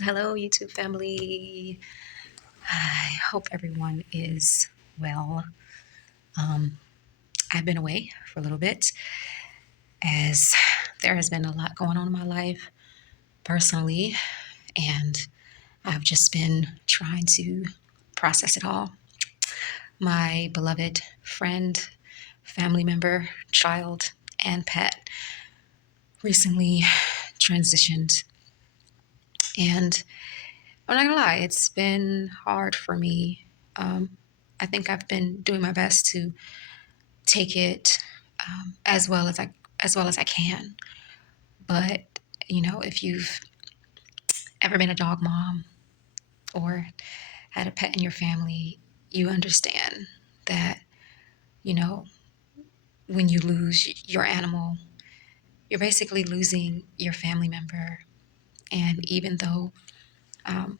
Hello, YouTube family. I hope everyone is well. Um, I've been away for a little bit as there has been a lot going on in my life personally, and I've just been trying to process it all. My beloved friend, family member, child, and pet recently transitioned, and I'm not gonna lie, it's been hard for me. Um, I think I've been doing my best to take it as well as I can. But if you've ever been a dog mom or had a pet in your family, you understand that you know when you lose your animal, you're basically losing your family member. And even though um,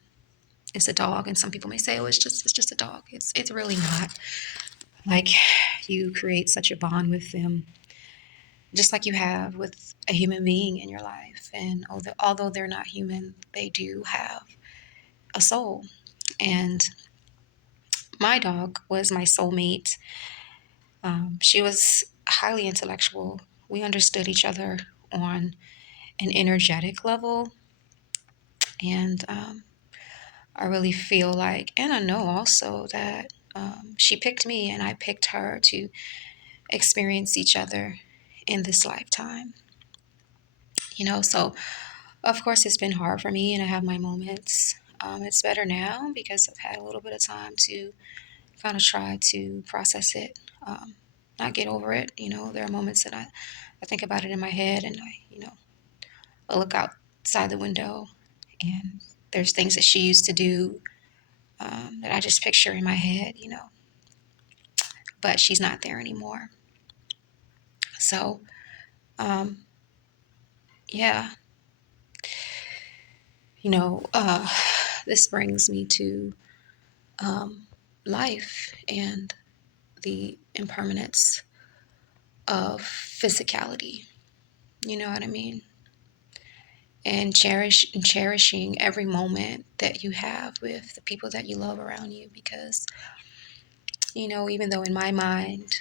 it's a dog, and some people may say, "Oh, it's just a dog." It's really not. Like, you create such a bond with them, just like you have with a human being in your life. And although they're not human, they do have a soul. And my dog was my soulmate. She was highly intellectual. We understood each other on an energetic level. And I really feel like, and I know also that she picked me and I picked her to experience each other in this lifetime. So of course, it's been hard for me, and I have my moments. It's better now because I've had a little bit of time to kind of try to process it, not get over it. There are moments that I think about it in my head, and I look outside the window, and there's things that she used to do that I just picture in my head, but she's not there anymore. So, um, yeah, you know, uh, this brings me to um, life and the impermanence of physicality. You know what I mean? And cherishing every moment that you have with the people that you love around you, because even though in my mind,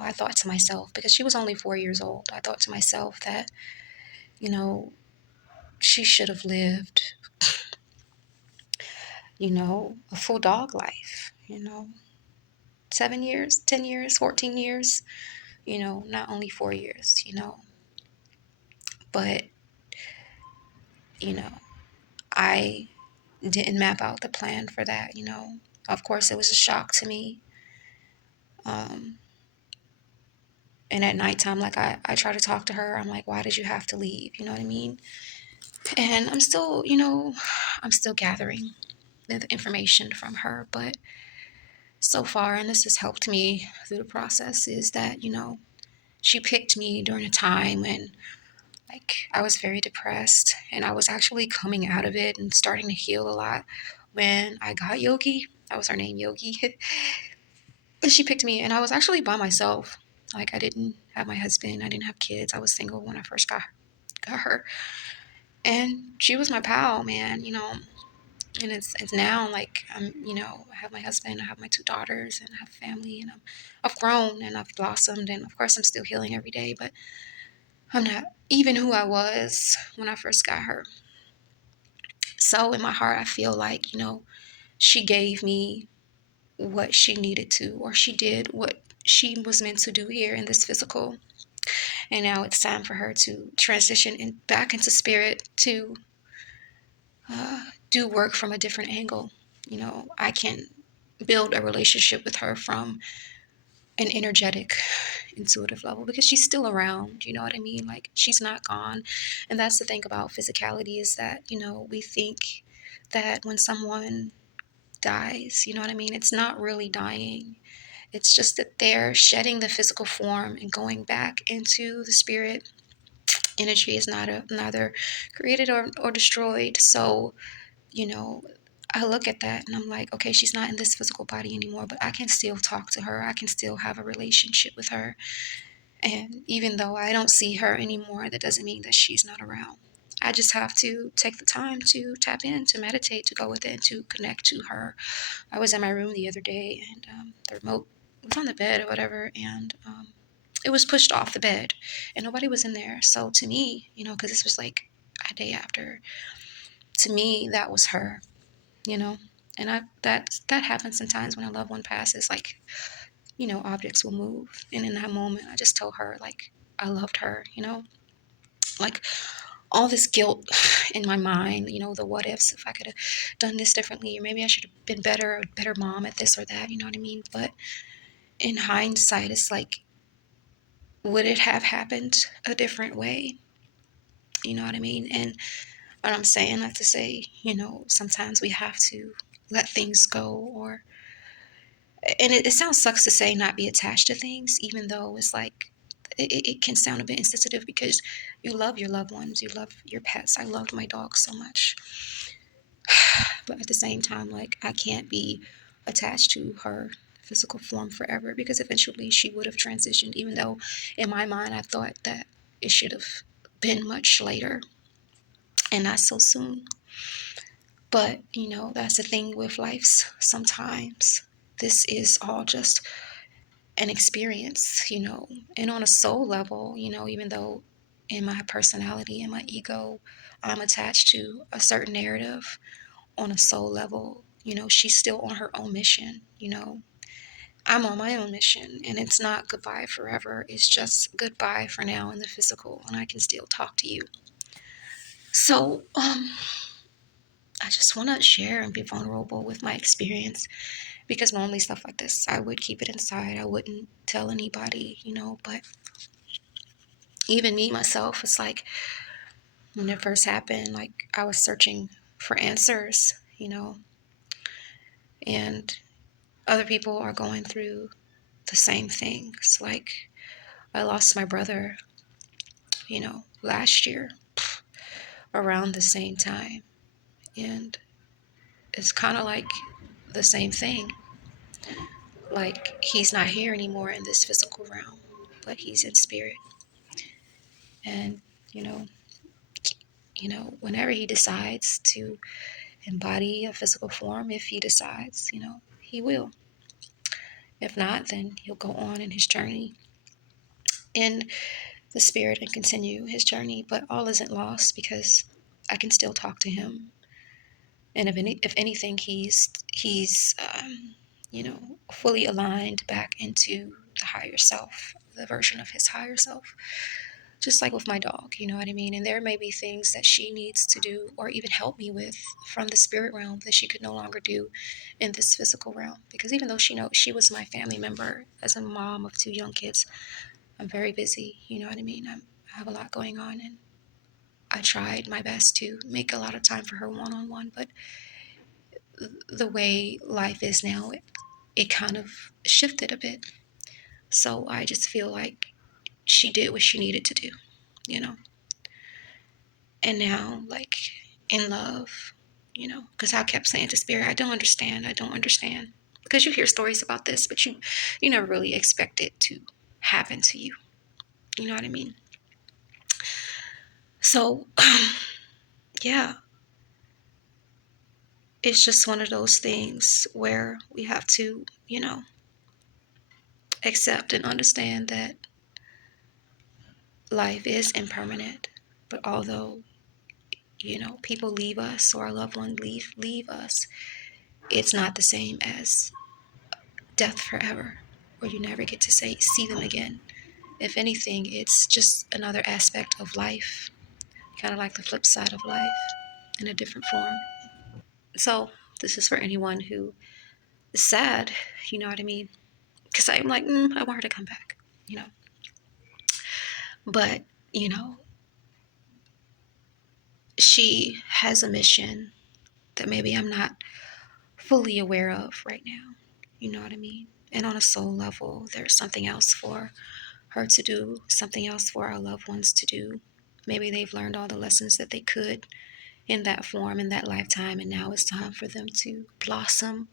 I thought to myself, because she was only 4 years old, I thought to myself that you know she should have lived a full dog life, 7 years, 10 years, 14 years, not only 4 years, but you know I didn't map out the plan for that. Of course, it was a shock to me. Um, and at nighttime, like I try to talk to her. I'm like, why did you have to leave? You know what I mean? And I'm still gathering the information from her. But so far, and this has helped me through the process, is that, she picked me during a time when, like, I was very depressed, and I was actually coming out of it and starting to heal a lot when I got Yogi. That was her name, Yogi. And she picked me, and I was actually by myself. Like, I didn't have my husband, I didn't have kids. I was single when I first got her, and she was my pal, man. And it's now like I have my husband, I have my two daughters, and I have family, and I've grown and I've blossomed, and of course I'm still healing every day, but I'm not even who I was when I first got her. So in my heart, I feel like she gave me what she needed to, or she did what she was meant to do here in this physical. And now it's time for her to transition back into spirit to do work from a different angle. I can build a relationship with her from an energetic, intuitive level, because she's still around. You know what I mean? Like, she's not gone. And that's the thing about physicality, is that, we think that when someone dies, you know what I mean? It's not really dying. It's just that they're shedding the physical form and going back into the spirit. Energy is neither created or destroyed. So, you know, I look at that and I'm like, okay, she's not in this physical body anymore, but I can still talk to her. I can still have a relationship with her. And even though I don't see her anymore, that doesn't mean that she's not around. I just have to take the time to tap in, to meditate, to go within, to connect to her. I was in my room the other day, and the remote was on the bed or whatever, and it was pushed off the bed, and nobody was in there. So to me, because this was like a day after, to me that was her, you know. And that happens sometimes when a loved one passes. Like, objects will move, and in that moment, I just told her like I loved her, like all this guilt in my mind, the what ifs, if I could have done this differently, or maybe I should have been better, a better mom at this or that, you know what I mean? But in hindsight, it's like, would it have happened a different way? You know what I mean? And what I'm saying, like to say, sometimes we have to let things go, or, and it sounds sucks to say not be attached to things, even though it's like, it can sound a bit insensitive because you love your loved ones, you love your pets. I loved my dog so much. But at the same time, like, I can't be attached to her physical form forever, because eventually she would have transitioned, even though in my mind I thought that it should have been much later and not so soon. But, that's the thing with life sometimes. This is all just an experience, and on a soul level, even though in my personality and my ego, I'm attached to a certain narrative, on a soul level, she's still on her own mission, I'm on my own mission, and it's not goodbye forever. It's just goodbye for now in the physical, and I can still talk to you. So, I just want to share and be vulnerable with my experience, because normally stuff like this, I would keep it inside. I wouldn't tell anybody, but even me, myself, it's like when it first happened, like I was searching for answers, and other people are going through the same things. Like, I lost my brother, last year around the same time. And it's kind of like the same thing. Like, he's not here anymore in this physical realm, but he's in spirit. And, you know, whenever he decides to embody a physical form, if he decides, he will. If not, then he'll go on in his journey in the spirit and continue his journey. But all isn't lost, because I can still talk to him. And if anything, he's fully aligned back into the higher self, the version of his higher self. Just like with my dog, you know what I mean? And there may be things that she needs to do or even help me with from the spirit realm that she could no longer do in this physical realm. Because even though she was my family member, as a mom of 2 young kids, I'm very busy, you know what I mean? I have a lot going on, and I tried my best to make a lot of time for her one-on-one, but the way life is now, it kind of shifted a bit. So I just feel like she did what she needed to do, you know? And now, like, in love, because I kept saying to Spirit, I don't understand. I don't understand. Because you hear stories about this, but you never really expect it to happen to you. You know what I mean? So, yeah, it's just one of those things where we have to, accept and understand that life is impermanent. But although, people leave us, or our loved ones leave us, it's not the same as death forever, or you never get to see them again. If anything, it's just another aspect of life, kind of like the flip side of life in a different form. So this is for anyone who is sad, you know what I mean? Because I'm like, I want her to come back, you know. But, she has a mission that maybe I'm not fully aware of right now. You know what I mean? And on a soul level, there's something else for her to do, something else for our loved ones to do. Maybe they've learned all the lessons that they could in that form, in that lifetime, and now it's time for them to blossom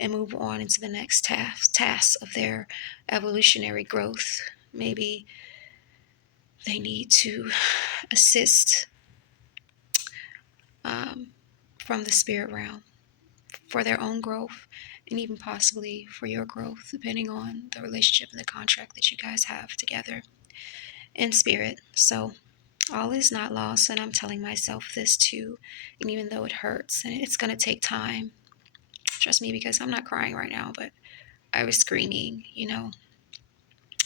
and move on into the next task of their evolutionary growth. Maybe they need to assist um, from the spirit realm for their own growth and even possibly for your growth, depending on the relationship and the contract that you guys have together in spirit. So, all is not lost, and I'm telling myself this too. And even though it hurts and it's going to take time, trust me, because I'm not crying right now, but I was screaming,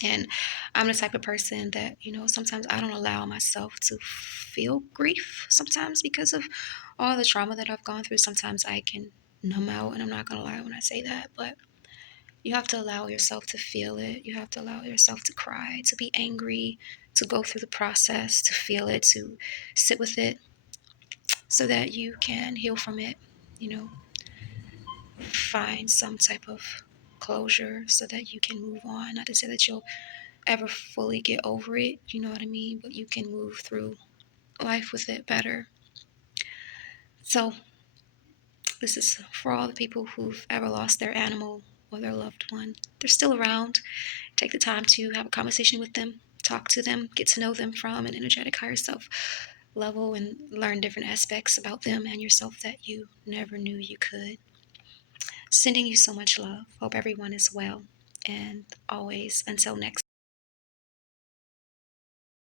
And I'm the type of person that, sometimes I don't allow myself to feel grief sometimes because of all the trauma that I've gone through. Sometimes I can numb out, and I'm not going to lie when I say that, but you have to allow yourself to feel it. You have to allow yourself to cry, to be angry, to go through the process, to feel it, to sit with it so that you can heal from it, you know, find some type of closure so that you can move on. Not to say that you'll ever fully get over it, you know what I mean? But you can move through life with it better. So, this is for all the people who've ever lost their animal or their loved one. They're still around. Take the time to have a conversation with them, talk to them, get to know them from an energetic higher self level, and learn different aspects about them and yourself that you never knew you could. Sending you so much love. Hope everyone is well. And always, until next